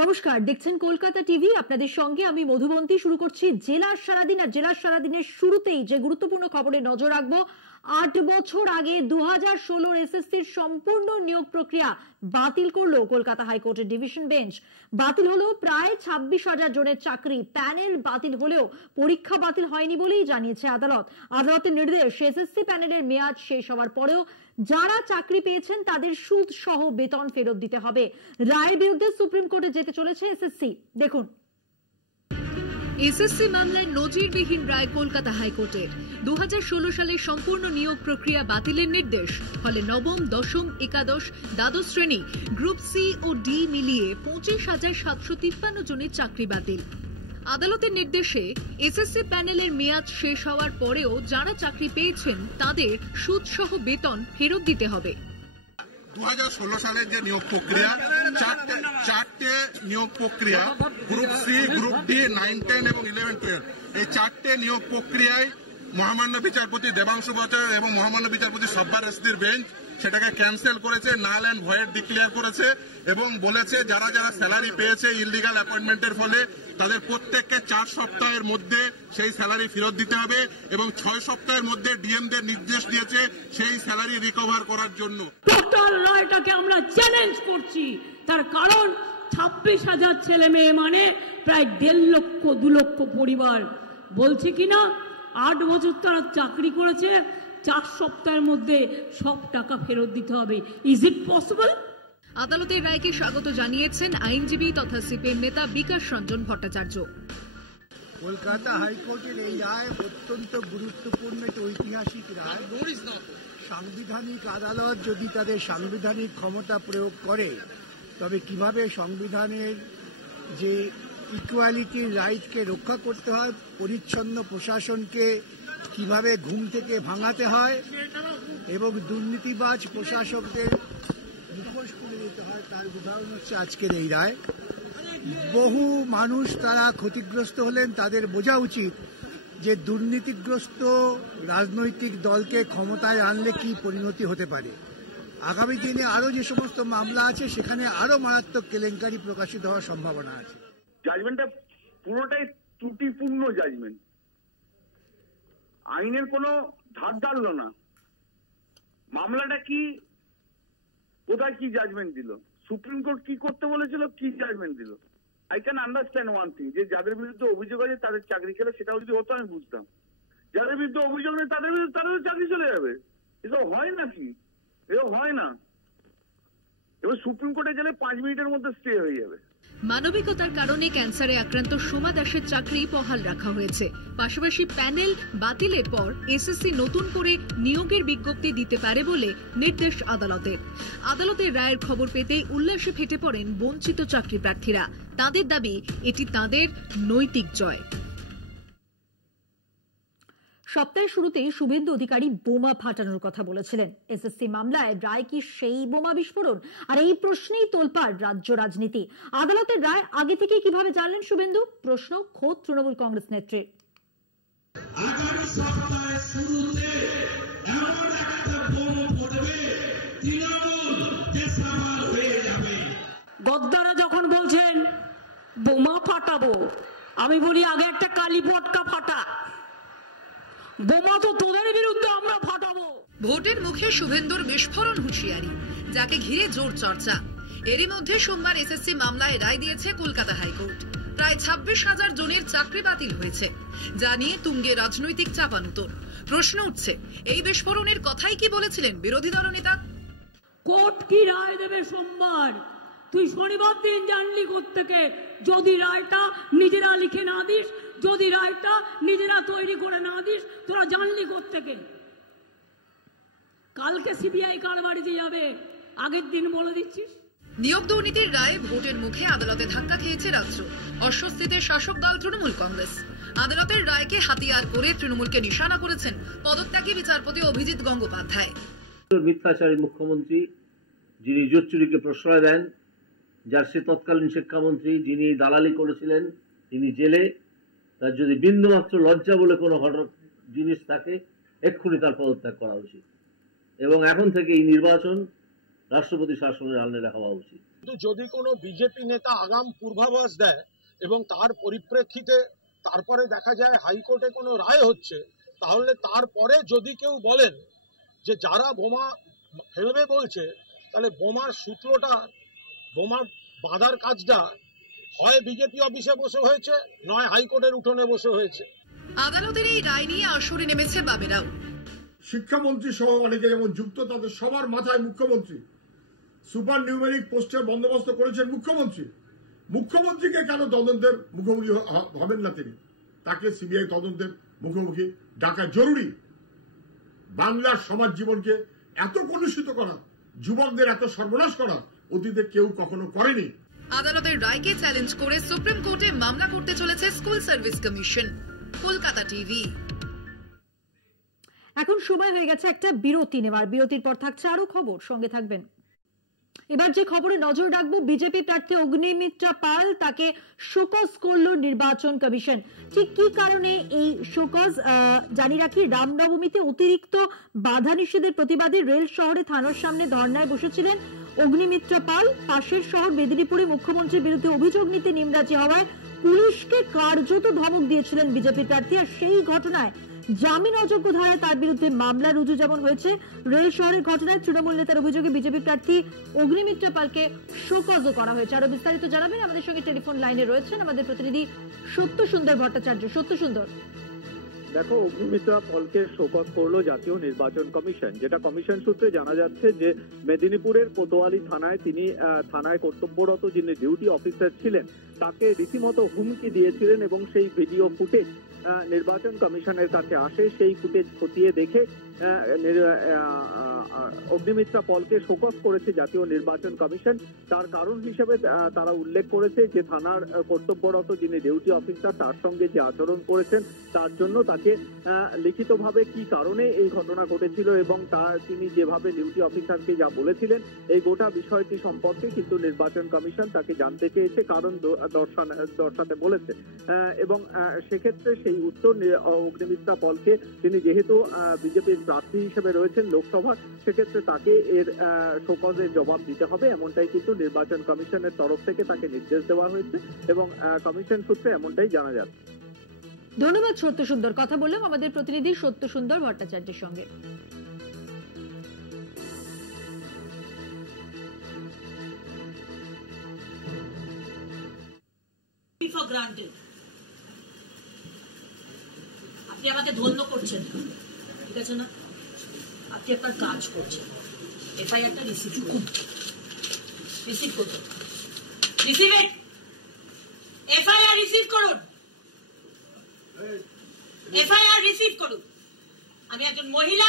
নমস্কার, দেখছেন কলকাতা টিভি। আপনাদের সঙ্গে আমি মধুবন্তী। শুরু করছি জেলার সারাদিন। আর জেলার সারাদিনের শুরুতেই যে গুরুত্বপূর্ণ খবরে নজর রাখবো, ৮ বছর আগে 2016 এসএসসির সম্পূর্ণ নিয়োগ প্রক্রিয়া বাতিল করলো কলকাতা হাইকোর্টের ডিভিশন বেঞ্চ। বাতিল হলো প্রায় 26,000 জনের চাকরি। প্যানেল বাতিল হলেও পরীক্ষা বাতিল হয়নি বলেই জানিয়েছে আদালত। আদালতের নির্দেশ, এসএসসি প্যানেলের মেয়াদ শেষ হওয়ার পরেও যারা চাকরি পেয়েছেন তাদের সুদ সহ বেতন ফেরত দিতে হবে। রায়ের বিরুদ্ধে সুপ্রিম কোর্টে যেতে চলেছে এসএসসি। দেখুন, এসএসসি মামলায় নজিরবিহীন রায় কলকাতা হাইকোর্টের। 2016 সালের সম্পূর্ণ নিয়োগ প্রক্রিয়া বাতিলের নির্দেশ। ফলে নবম, দশম, একাদশ, দ্বাদশ শ্রেণী, গ্রুপ সি ও ডি মিলিয়ে 25,753 জনের চাকরি বাতিল। আদালতের নির্দেশে এসএসসি প্যানেলের মেয়াদ শেষ হওয়ার পরেও যারা চাকরি পেয়েছেন তাদের সুদ সহ বেতন ফেরত দিতে হবে। 2016 সালের যে নিয়োগ প্রক্রিয়া, চারটে নিয়োগ প্রক্রিয়া, গ্রুপ সি, গ্রুপ ডি, 9, 10 এবং 11, 12, এই চারটে নিয়োগ প্রক্রিয়ায় মহামান্য বিচারপতি দেবাংশু ভট্টাচার্য এবং মহামান্য বিচারপতি সব্বার রেস্তির বেঞ্চ সেটাকে ক্যান্সেল করেছে, নাল অ্যান্ড ভয়েড ডিক্লেয়ার করেছে এবং বলেছে যারা যারা স্যালারি পেয়েছে ইললিগাল অ্যাপয়েন্টমেন্টের ফলে তাদের প্রত্যেককে 4 সপ্তাহের মধ্যে সেই স্যালারি ফেরত দিতে হবে এবং 6 সপ্তাহের মধ্যে ডিএমদের নির্দেশ দিয়েছে সেই স্যালারি রিকভার করার জন্য। টোটাল রায়টাকে আমরা চ্যালেঞ্জ করছি। তার কারণ 26,000 ছেলে মেয়ে মানে প্রায় 1.5 লক্ষ 2 লক্ষ পরিবার। বলছি কিনা 8 বছর তারা চাকরি করেছে, 4 সপ্তাহের মধ্যে সব টাকা ফেরত দিতে হবে। Is it possible? আদালতের রায়কে স্বাগত জানিয়েছেন আইনজীবী তথা সিপিএম নেতা বিকাশ রঞ্জন ভট্টাচার্য। কলকাতা হাইকোর্টের এই রায় অত্যন্ত গুরুত্বপূর্ণ, একটা ঐতিহাসিক রায়। সাংবিধানিক আদালত যদি তাদের সাংবিধানিক ক্ষমতা প্রয়োগ করে তবে কিভাবে সংবিধানের যে ইকুয়ালিটির রাইটকে রক্ষা করতে হয়, পরিচ্ছন্ন প্রশাসনকে কিভাবে ঘুম থেকে ভাঙাতে হয় এবং দুর্নীতিবাজ প্রশাসকদের মুখোশ খুলে দিতে হয়, তার উদাহরণ হচ্ছে আজকের এই রায়। বহু মানুষ তারা ক্ষতিগ্রস্ত হলেন। তাদের বোঝা উচিত যে দুর্নীতিগ্রস্ত রাজনৈতিক দলকে ক্ষমতায় আনলে কি পরিণতি হতে পারে। আগামী দিনে আরো যে সমস্ত মামলা আছে সেখানে আরো মারাত্মক কেলেঙ্কারি প্রকাশিত হওয়ার সম্ভাবনা আছে। জাজমেন্টটা পুরোটাই ত্রুটিপূর্ণ জাজমেন্ট। আইনের কোনো ধার ধারল না। মামলাটা কি, কোথায় কি জাজমেন্ট দিল, সুপ্রিম কোর্ট কি করতে বলেছিল, কি জাজমেন্ট দিল। I can understand one thing, যে যাদের বিরুদ্ধে অভিযোগ আছে তাদের চাকরি খেলে, সেটাও যদি হতো আমি বুঝতাম। যাদের বিরুদ্ধে অভিযোগ নেই তাদের চাকরি চলে যাবে, এসব হয় নাকি? এসব হয় না। এবার সুপ্রিম কোর্টে গেলে 5 মিনিটের মধ্যে স্টে হয়ে যাবে। মানবিকতার কারণে ক্যান্সারে আক্রান্ত সোমা দাসের চাকরি বহাল রাখা হয়েছে। পাশাপাশি প্যানেল বাতিলের পর এসএসসি নতুন করে নিয়োগের বিজ্ঞপ্তি দিতে পারে বলে নির্দেশ আদালতের। আদালতের রায়ের খবর পেতেই উল্লাসে ফেটে পড়েন বঞ্চিত চাকরি প্রার্থীরা। তাদের দাবি এটি তাদের নৈতিক জয়। সপ্তাহের শুরুতেই শুভেন্দু অধিকারী বোমা ফাটানোর কথা বলেছিলেন। এসএসসি মামলায় রায় কি সেই বোমা বিস্ফোরণ? আর এই প্রশ্নেই তোলপাড় রাজ্য রাজনীতি। আদালতের রায় আগে থেকেই কিভাবে জানলেন শুভেন্দু? প্রশ্ন খোদ তৃণমূল কংগ্রেস নেত্রীর। আগামী সপ্তাহের শুরুতে এমন একটা বোম পড়বে, তৃণমূল দেশামাল হয়ে যাবে। গদ্দারা যখন বলছেন বোমা ফাটাবো, আমি বলি আগে একটা কালী পটকা ফাটা। বোমা তো তোদের বিরুদ্ধে আমরা ফাটাবো। ভোটের মুখে শুভেন্দুর বিস্ফোরণ হুঁশিয়ারি, যাকে ঘিরে জোর চর্চা। এরই মধ্যে সোমবার এসএসসি মামলায় রায় দিয়েছে কলকাতা হাইকোর্ট। প্রায় 26,000 জনের চাকরি বাতিল হয়েছে, যা নিয়ে তুঙ্গে রাজনৈতিক চাপানুতোর। প্রশ্ন উঠছে, এই বিস্ফোরণের কথাই কি বলেছিলেন বিরোধী দলনেতা? কোর্ট কি রায় দেবে সোমবার? তুই শনিবার দিন জানলি কোত্থেকে? যদি রায়টা নিজেরা লিখে না দিস, যদি রায়টা নিজেরা তৈরি করে না দিস, তোরা জানলি কোত্থেকে? কালকে সিবিআই কার বাড়িতে যাবে আগের দিন বলে দিচ্ছিস? নিয়োগ দুর্নীতির রায়ে ভোটের মুখে আদালতে ধাক্কা খেয়েছে রাজ্য। অস্বস্তিতে শাসক দল তৃণমূল কংগ্রেস। আদালতের রায়কে হাতিয়ার করে তৃণমূলকে নিশানা করেছেন পদত্যাগী বিচারপতি অভিজিৎ গঙ্গোপাধ্যায়। মিথ্যাচারী মুখ্যমন্ত্রী যিনি জোচ্চুরিকে প্রশ্রয় দেন, যার সে তৎকালীন শিক্ষামন্ত্রী যিনি এই দালালি করেছিলেন, তিনি জেলে। তার যদি বিন্দুমাত্র লজ্জা বলে কোনো জিনিস থাকে, এক্ষুনি তার পদত্যাগ করা উচিত এবং এখন থেকে এই নির্বাচন রাষ্ট্রপতি শাসনের আইনে রাখা উচিত। কিন্তু যদি কোনো বিজেপি নেতা আগাম পূর্বাভাস দেয় এবং তার পরিপ্রেক্ষিতে তারপরে দেখা যায় হাইকোর্টে কোনো রায় হচ্ছে, তাহলে তারপরে যদি কেউ বলেন যে যারা বোমা ফেলবে বলছে, তাহলে বোমার সূত্রটা, বোমা বাঁধার কাজটা হয় বিজেপি অফিসে বসে হয়েছে, নয় হাইকোর্টের উঠোনে বসে হয়েছে। আদালতের এই রায় নিয়ে আসরে নেমেছে বামেরাও। শিক্ষামন্ত্রী সহ অনেকে যেমন যুক্ত, তাদের সবার মাথায় মুখ্যমন্ত্রী। সুপার নিউমেরিক পোস্টের বন্দোবস্ত করেছেন মুখ্যমন্ত্রী। মুখ্যমন্ত্রীকে কেন তদন্তের মুখোমুখি হবেন না তিনি? তাকে সিবিআই তদন্তের মুখোমুখি ডাকা জরুরি। বাংলার সমাজ জীবনকে এত কলুষিত করা, যুবকদের এত সর্বনাশ করা অতীতে কেউ কখনো করেনি। আদালতের রায়কে চ্যালেঞ্জ করে সুপ্রিম কোর্টে মামলা করতে চলেছে school service commission. Kolkata TV. এখন সময় হয়ে গেছে একটা বিরতি নেওয়ার। বিরতির পর থাকছে আরো খবর, সঙ্গে থাকবেন। এবার যে খবরে নজর রাখবো, বিজেপি প্রার্থী অগ্নিমিত্রা পাল, তাকে শোকজ করলো নির্বাচন কমিশন। ঠিক কি কারণে এই শোকজ? জানি রাখি, রামনবমীতে অতিরিক্ত বাধা নিষেধের প্রতিবাদে রেল শহরে থানার সামনে ধর্নায় বসেছিলেন অগ্নিমিত্রা পাল। পাশের শহর মেদিনীপুরে মুখ্যমন্ত্রীর বিরুদ্ধে অভিযোগ নিতে নিমরাজি হওয়ায় পুলিশকে কার্যত ধমক দিয়েছিলেন বিজেপি প্রার্থী। আর সেই ঘটনায় জামিন অযোগ্য ধারায় তার বিরুদ্ধে মামলা রুজু যেমন হয়েছে, রেল শহরের ঘটনায় তৃণমূল নেতার অভিযোগে বিজেপি প্রার্থী অগ্নিমিত্রা পালকে শোকজও করা হয়েছে। আরো বিস্তারিত জানাবেন, আমাদের সঙ্গে টেলিফোন লাইনে রয়েছেন আমাদের প্রতিনিধি সত্য সুন্দর ভট্টাচার্য। সত্য সুন্দর, দেখো, অগ্নিমিত্রা পলকে শোকজ করলো জাতীয় নির্বাচন কমিশন। যেটা কমিশন সূত্রে জানা যাচ্ছে যে মেদিনীপুরের কোতোয়ালি থানায় তিনি থানায় কর্তব্যরত যিনি ডিউটি অফিসার ছিলেন, তাকে রীতিমতো হুমকি দিয়েছিলেন এবং সেই ভিডিও ফুটেজ নির্বাচন কমিশনের কাছে আসে। সেই ফুটেজ খতিয়ে দেখে অগ্নিমিত্রা পলকে শোকজ করেছে জাতীয় নির্বাচন কমিশন। তার কারণ হিসেবে তারা উল্লেখ করেছে যে থানার কর্তব্যরত যিনি ডিউটি অফিসার, তার সঙ্গে যে আচরণ করেছেন তার জন্য তাকে লিখিতভাবে কি কারণে এই ঘটনা ঘটেছিল এবং তিনি যেভাবে ডিউটি অফিসারকে যা বলেছিলেন, এই গোটা বিষয়টি সম্পর্কে কিন্তু নির্বাচন কমিশন তাকে জানতে চেয়েছে, কারণ দর্শাতে বলেছে। এবং সেক্ষেত্রে সেই উত্তর অগ্নিমিত্রা পলকে, তিনি যেহেতু বিজেপির প্রার্থী হিসেবে রয়েছেন লোকসভা, সেক্ষেত্রে তাকে এর শোকজের জবাব দিতে হবে, এমনটাই কিন্তু নির্বাচন কমিশনের তরফ থেকে তাকে নির্দেশ দেওয়া হয়েছে এবং কমিশন সূত্রে এমনটাই জানা যাচ্ছে। ধন্যবাদ সত্য সুন্দর। কথা বললাম আমাদের প্রতিনিধি সত্য সুন্দর ভট্টাচার্যের সঙ্গে। আপনি আমাকে ধন্য করছেন, ঠিক আছে না? আপনি আপনার কাজ করছেন। এফআইআরটা রিসিভ করুন, রিসিভ করুন, রিসিভ ইট। এফআইআর রিসিভ করুন, এফআইআর রিসিভ করুন। আমি একজন মহিলা,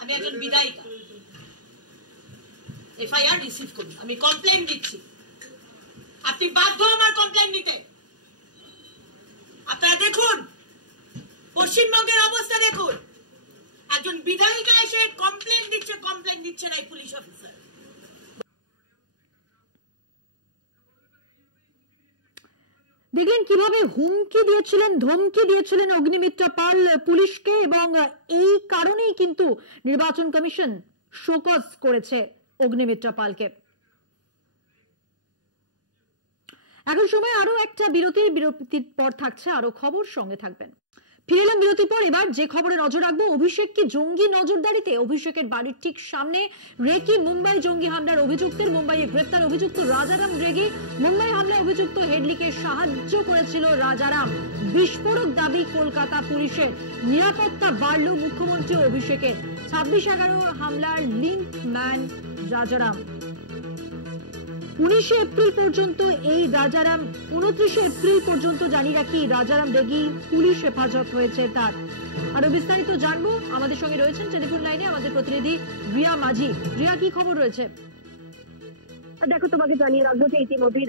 আমি একজন বিধায়িকা। এফআইআর রিসিভ করুন। আমি কমপ্লেন দিচ্ছি, আপনি বাধ্য আমার কমপ্লেন নিতে। আপনারা দেখুন পশ্চিমবঙ্গের অবস্থা, দেখুন একজন বিধায়িকা এসে কমপ্লেন দিচ্ছে না এই পুলিশ অফিসার। দেখলেন কিভাবে হুমকি দিয়েছিলেন, ধমকি দিয়েছিলেন অগ্নিমিত্রা পাল পুলিশকে, এবং এই কারণেই কিন্তু নির্বাচন কমিশন শোকজ করেছে অগ্নিমিত্রা পালকে। এখন সময় আরো একটা বিরতির পর থাকছে আরো খবর, সঙ্গে থাকবেন। ফিরে এলাম বিরতির পর। এবার যে খবরে নজর রাখবো, অভিষেক কি জঙ্গি নজরদারিতে? অভিষেকের বাড়ির ঠিক সামনে রেকি মুম্বাই জঙ্গি হামলার অভিযুক্তের মুম্বাইয়ে গ্রেপ্তার অভিযুক্ত রাজারাম রেগি। মুম্বাই হামলায় অভিযুক্ত হেডলিকে সাহায্য করেছিল রাজারাম। বিস্ফোরক দাবি কলকাতা পুলিশের। নিরাপত্তা বাড়ল মুখ্যমন্ত্রী অভিষেকের। 26/11 হামলার লিঙ্ক ম্যান রাজারাম। 19 এপ্রিল পর্যন্ত এই রাজারাম, 29 এপ্রিল পর্যন্ত জানি রাখি রাজারাম রেগি পুলিশ হেফাজত হয়েছে তার। আরো বিস্তারিত জানবো, আমাদের সঙ্গে রয়েছেন টেলিফোন লাইনে আমাদের প্রতিনিধি রিয়া মাঝি। রিয়া, কি খবর রয়েছে? দেখো, তোমাকে জানিয়ে রাখবো যে ইতিমধ্যেই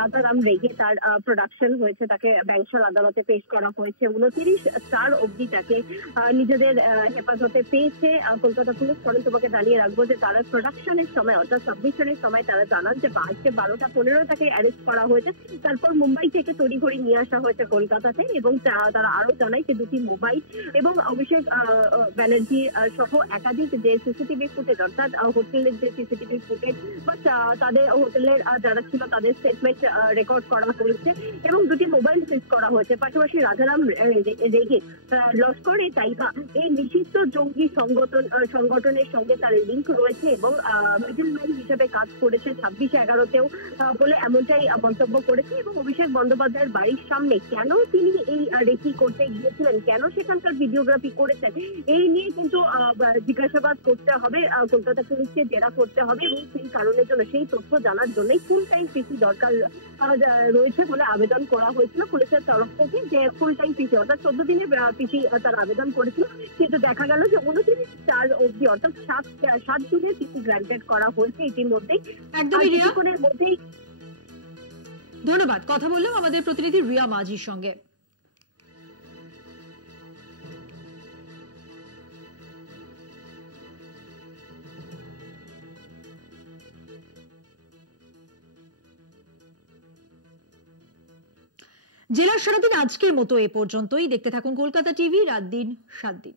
রাজারাম রেগে তার প্রোডাকশন হয়েছে, তাকে ব্যাংশাল আদালতে পেশ করা হয়েছে। 29 অবধি তাকে নিজেদের হেফাজতে পেয়েছে কলকাতা পুলিশ। কারণ তোমাকে জানিয়ে রাখবো যে তারা প্রোডাকশনের সময়, অর্থাৎ সাবমিশনের সময় তারা জানান যে 12:15 তাকে অ্যারেস্ট করা হয়েছে। তারপর মুম্বাই থেকে তড়িঘড়ি নিয়ে আসা হয়েছে কলকাতাতে, এবং তারা আরো জানায় যে 2টি মোবাইল এবং অভিষেক ব্যানার্জি সহ একাধিক যে সিসিটিভি ফুটেজ, অর্থাৎ হোটেলের যে সিসিটিভি ফুটেজ বা তাদের হোটেলের যারা ছিল তাদের স্টেটমেন্ট রেকর্ড করা হয়েছে এবং দুটি মোবাইল সিজ করা হয়েছে। পাশাপাশি রাজারাম রেগে লস্কর ই তাইবা এই নিষিদ্ধ জঙ্গি সংগঠনের সঙ্গে তার লিঙ্ক রয়েছে এবং মিডলম্যান হিসেবে কাজ করেছে 26/11-তেও বলে এমনটাই মন্তব্য করেছে। এবং অভিষেক বন্দ্যোপাধ্যায়ের বাড়ির সামনে কেন তিনি এই রেকি করতে গিয়েছিলেন, কেন সেখানকার ভিডিওগ্রাফি করেছেন, এই নিয়ে কিন্তু জিজ্ঞাসাবাদ করতে হবে, কলকাতা পুলিশকে জেরা করতে হবে এবং সেই কারণের জন্য সেই তথ্য জানার জন্যই ফুল টাইম পিসি দরকার রয়েছে বলে আবেদন করা হয়েছিল পুলিশের তরফ থেকে, যে ফুল টাইম পিসি অর্থাৎ 14 দিনের পিসি তার আবেদন করেছিল। কিন্তু দেখা গেল যে 29 অবধি অর্থাৎ 7 দিনের পিসি গ্রান্টেড করা হয়েছে ইতিমধ্যেই। একদমই কিছুক্ষণের মধ্যেই। ধন্যবাদ। কথা বললাম আমাদের প্রতিনিধি রিয়া মাঝির সঙ্গে। জেলার সারাদিন আজকের মতো এ পর্যন্তই। দেখতে থাকুন কলকাতা টিভি, রাত দিন 7 দিন।